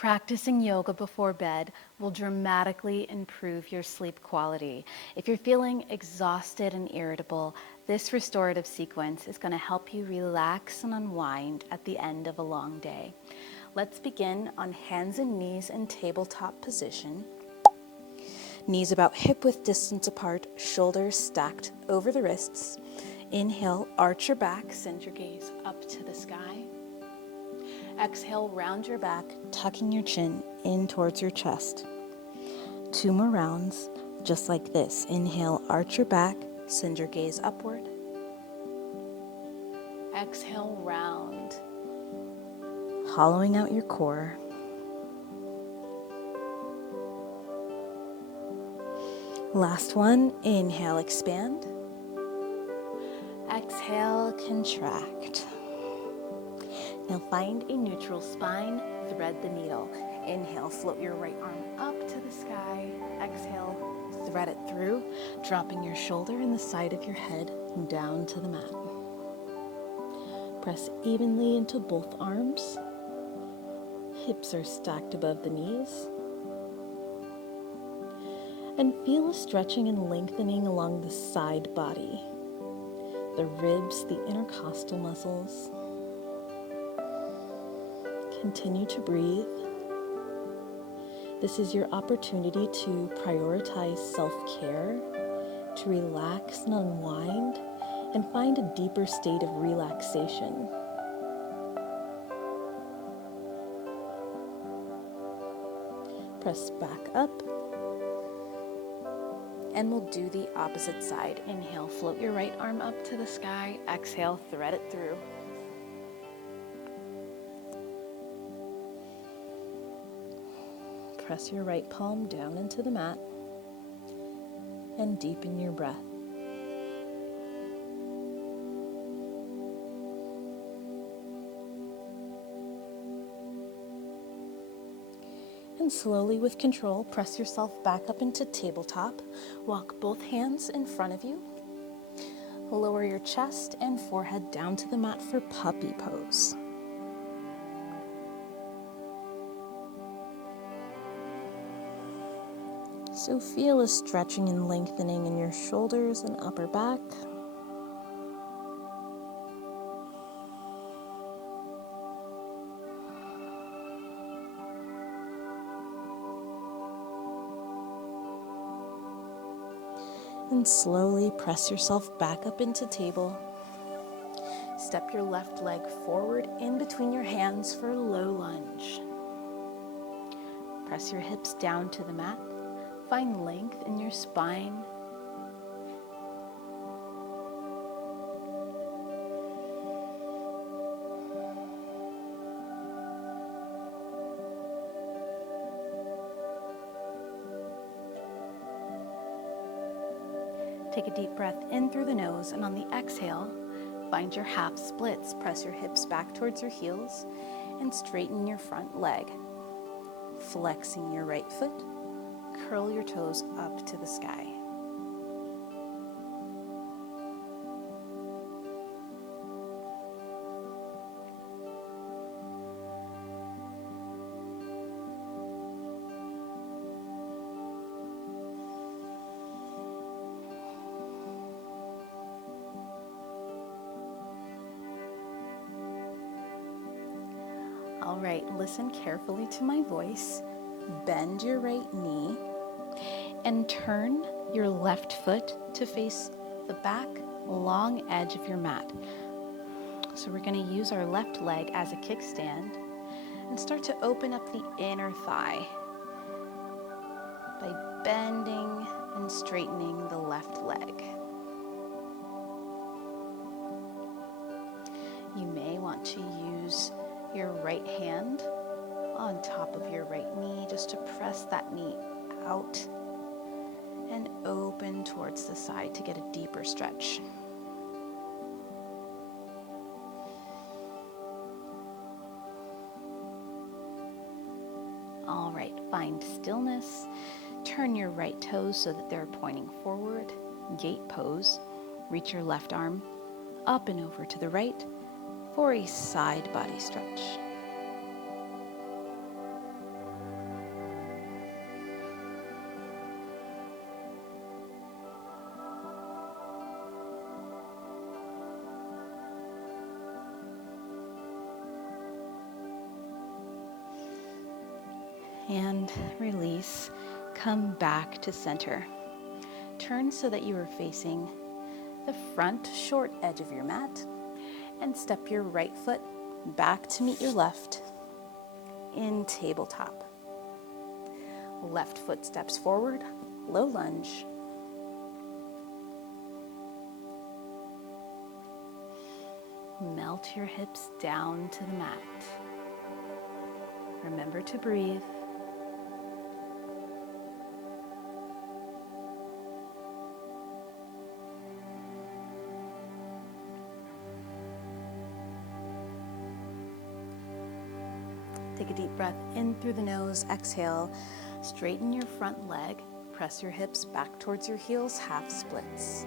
Practicing yoga before bed will dramatically improve your sleep quality. If you're feeling exhausted and irritable, this restorative sequence is going to help you relax and unwind at the end of a long day. Let's begin on hands and knees in tabletop position. Knees about hip-width distance apart, shoulders stacked over the wrists. Inhale, arch your back, send your gaze up to the sky. Exhale, round your back, tucking your chin in towards your chest. 2 more rounds, just like this. Inhale, arch your back, send your gaze upward. Exhale, round, hollowing out your core. Last one, inhale, expand. Exhale, contract. Now find a neutral spine, thread the needle. Inhale, float your right arm up to the sky. Exhale, thread it through, dropping your shoulder and the side of your head down to the mat. Press evenly into both arms. Hips are stacked above the knees. And feel a stretching and lengthening along the side body, the ribs, the intercostal muscles. Continue to breathe. This is your opportunity to prioritize self-care, to relax and unwind, and find a deeper state of relaxation. Press back up, and we'll do the opposite side. Inhale, float your right arm up to the sky. Exhale, thread it through. Press your right palm down into the mat and deepen your breath. And slowly, with control, press yourself back up into tabletop. Walk both hands in front of you. Lower your chest and forehead down to the mat for puppy pose. So feel a stretching and lengthening in your shoulders and upper back. And slowly press yourself back up into table. Step your left leg forward in between your hands for a low lunge. Press your hips down to the mat. Find length in your spine. Take a deep breath in through the nose, and on the exhale, find your half splits. Press your hips back towards your heels and straighten your front leg. Flexing your right foot, curl your toes up to the sky. All right, listen carefully to my voice. Bend your right knee and turn your left foot to face the back long edge of your mat. So we're going to use our left leg as a kickstand and start to open up the inner thigh by bending and straightening the left leg. You may want to use your right hand on top of your right knee just to press that knee out and open towards the side to get a deeper stretch. All right, find stillness. Turn your right toes so that they're pointing forward. Gate pose. Reach your left arm up and over to the right for a side body stretch. And release. Come back to center. Turn so that you are facing the front short edge of your mat, and step your right foot back to meet your left in tabletop. Left foot steps forward, low lunge. Melt your hips down to the mat. Remember to breathe. Take a deep breath in through the nose, exhale. Straighten your front leg, press your hips back towards your heels, half splits.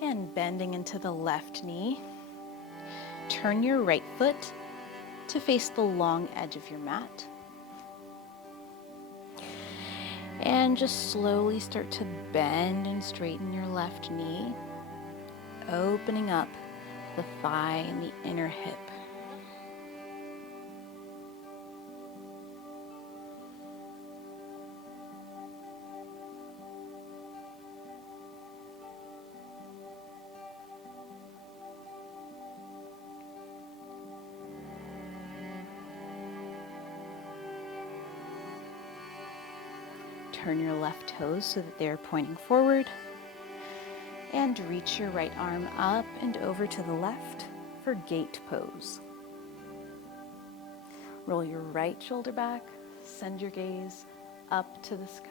And bending into the left knee, turn your right foot to face the long edge of your mat. And just slowly start to bend and straighten your left knee, opening up the thigh and the inner hip. Turn your left toes so that they're pointing forward, and reach your right arm up and over to the left for gate pose. Roll your right shoulder back, send your gaze up to the sky.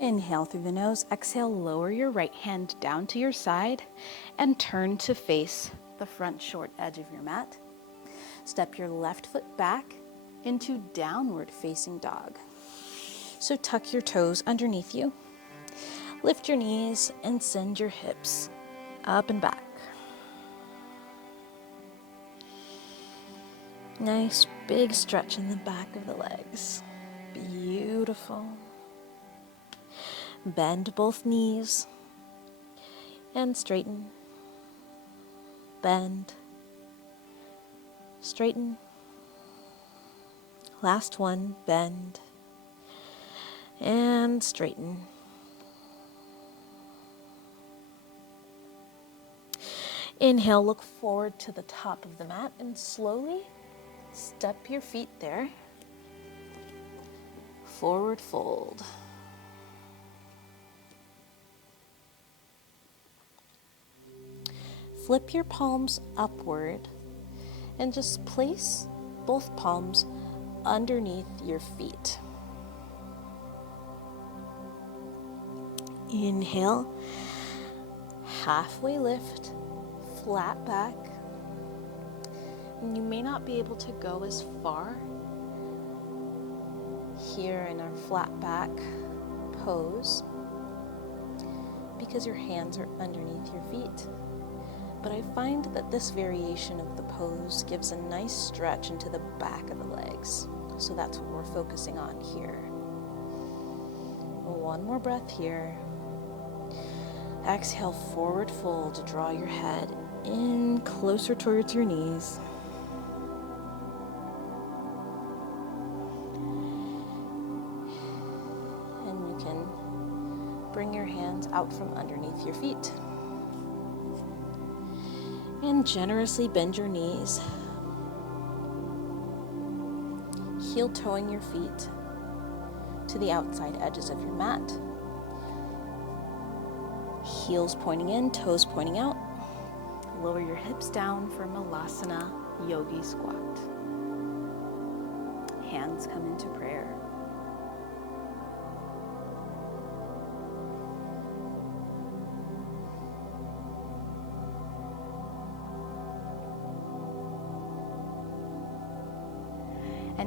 Inhale through the nose, exhale, lower your right hand down to your side and turn to face the front short edge of your mat. Step your left foot back into downward facing dog. So tuck your toes underneath you, lift your knees and send your hips up and back. Nice big stretch in the back of the legs. Beautiful. Bend both knees and straighten, bend, straighten. Last one, bend and straighten. Inhale, look forward to the top of the mat and slowly step your feet there. Forward fold. Flip your palms upward and just place both palms underneath your feet. Inhale, halfway lift, flat back. And you may not be able to go as far here in our flat back pose because your hands are underneath your feet. But I find that this variation of the pose gives a nice stretch into the back of the legs. So that's what we're focusing on here. One more breath here. Exhale, forward fold to draw your head in closer towards your knees. And you can bring your hands out from underneath your feet. And generously bend your knees, heel toeing your feet to the outside edges of your mat. Heels pointing in, toes pointing out. Lower your hips down for Malasana Yogi Squat. Hands come into prayer.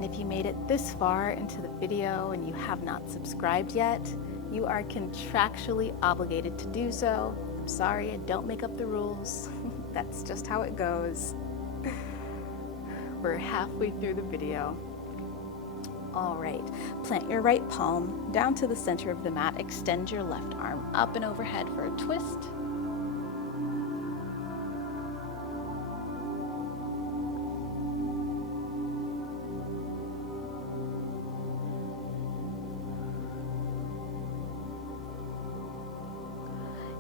And if you made it this far into the video and you have not subscribed yet, you are contractually obligated to do so. I'm sorry, I don't make up the rules. That's just how it goes. We're halfway through the video. All right, plant your right palm down to the center of the mat. Extend your left arm up and overhead for a twist.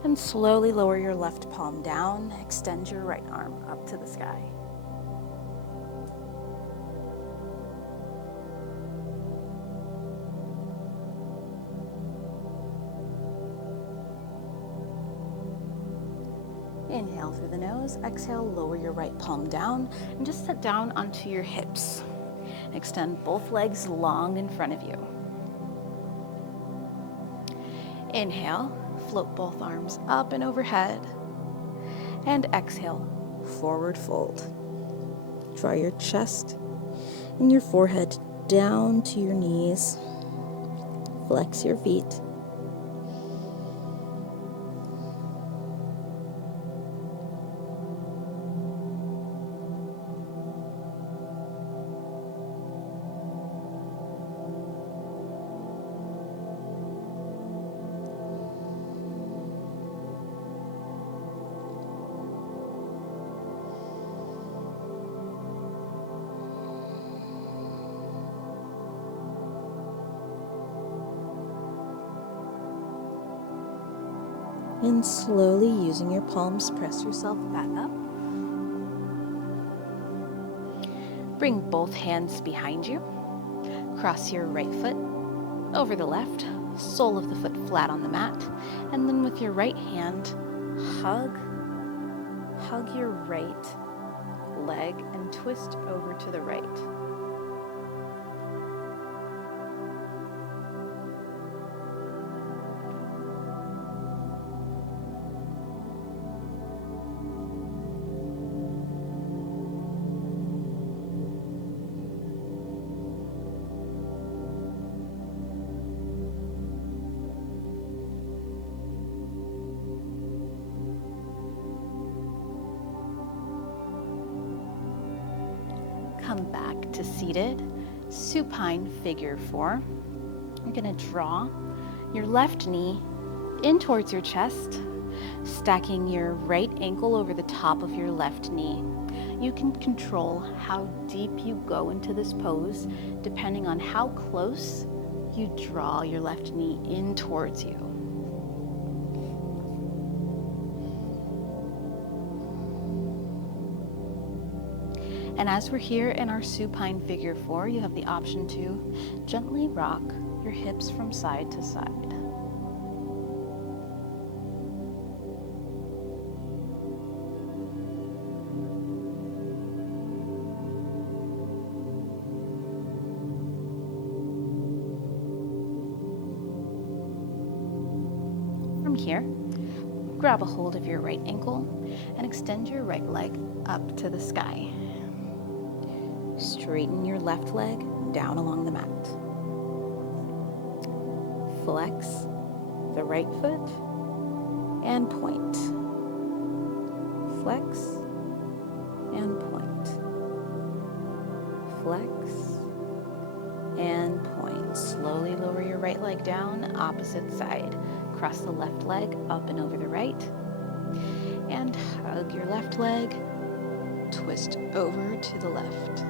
And slowly lower your left palm down. Extend your right arm up to the sky. Inhale through the nose, exhale, lower your right palm down and just sit down onto your hips. Extend both legs long in front of you. Inhale, float both arms up and overhead. And exhale, forward fold. Draw your chest and your forehead down to your knees. Flex your feet. And slowly, using your palms, press yourself back up. Bring both hands behind you. Cross your right foot over the left, sole of the foot flat on the mat. And then with your right hand, hug your right leg and twist over to the right. Come back to seated, supine figure 4. You're going to draw your left knee in towards your chest, stacking your right ankle over the top of your left knee. You can control how deep you go into this pose depending on how close you draw your left knee in towards you. And as we're here in our supine figure 4, you have the option to gently rock your hips from side to side. From here, grab a hold of your right ankle and extend your right leg up to the sky. Straighten your left leg down along the mat. Flex the right foot and point. Flex and point. Flex and point. Slowly lower your right leg down, opposite side. Cross the left leg up and over the right. And hug your left leg. Twist over to the left.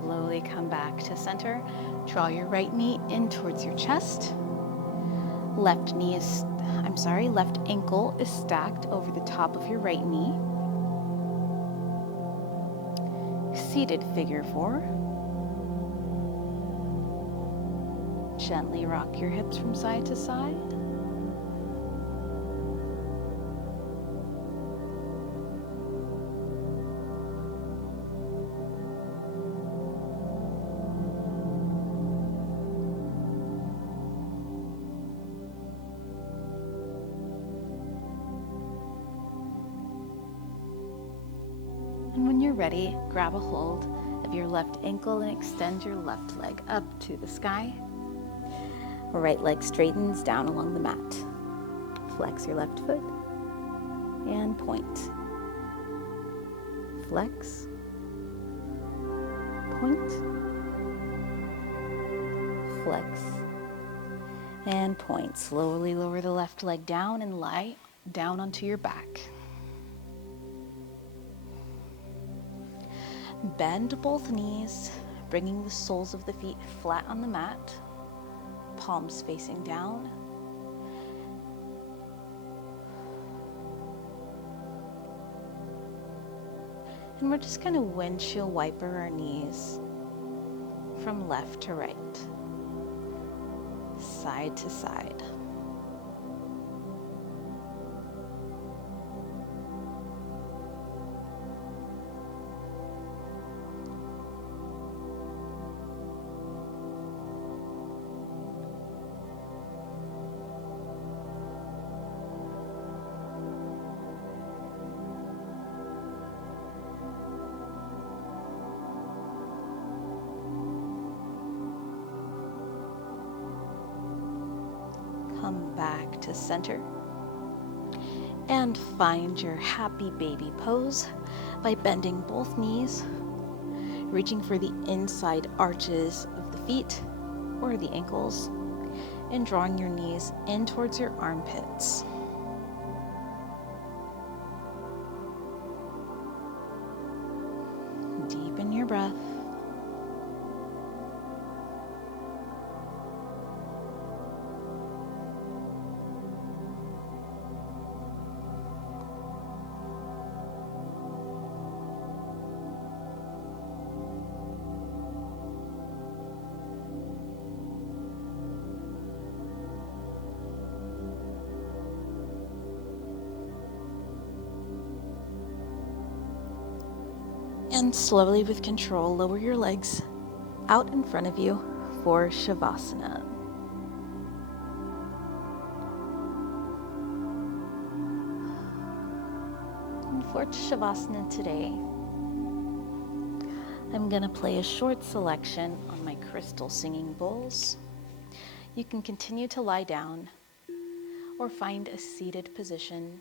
Slowly come back to center. Draw your right knee in towards your chest. left ankle is stacked over the top of your right knee. Seated figure 4. Gently rock your hips from side to side. And when you're ready, grab a hold of your left ankle and extend your left leg up to the sky. Right leg straightens down along the mat. Flex your left foot and point. Flex, point, flex, and point. Slowly lower the left leg down and lie down onto your back. Bend both knees, bringing the soles of the feet flat on the mat, palms facing down. And we're just going to windshield wiper our knees from left to right, side to side. Come back to center and find your happy baby pose by bending both knees, reaching for the inside arches of the feet or the ankles, and drawing your knees in towards your armpits. Deepen your breath. And slowly, with control, lower your legs out in front of you for Shavasana. And for Shavasana today, I'm going to play a short selection on my crystal singing bowls. You can continue to lie down or find a seated position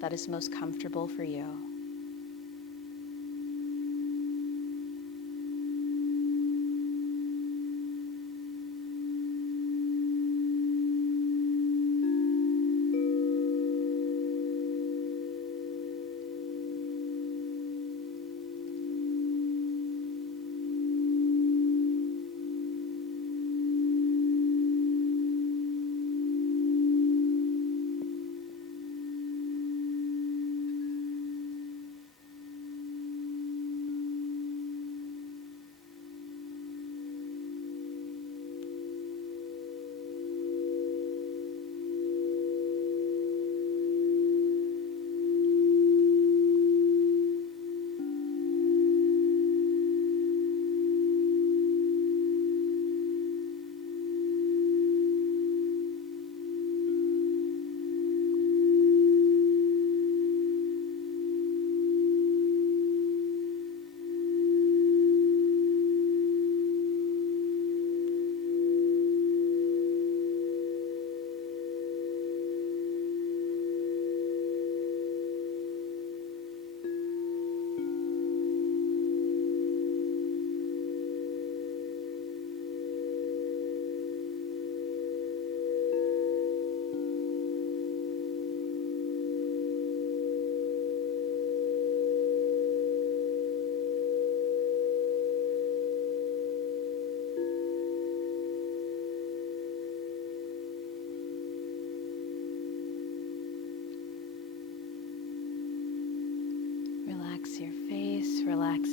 that is most comfortable for you.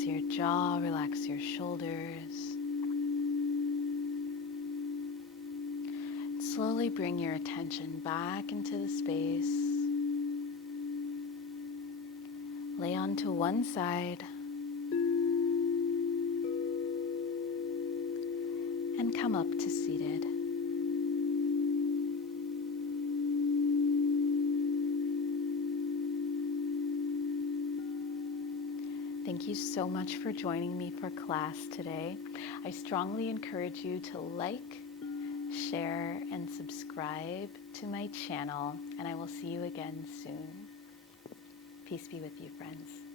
your jaw, relax your shoulders. Slowly bring your attention back into the space. Lay onto one side and come up to seated. Thank you so much for joining me for class today. I strongly encourage you to like, share, and subscribe to my channel, and I will see you again soon. Peace be with you, friends.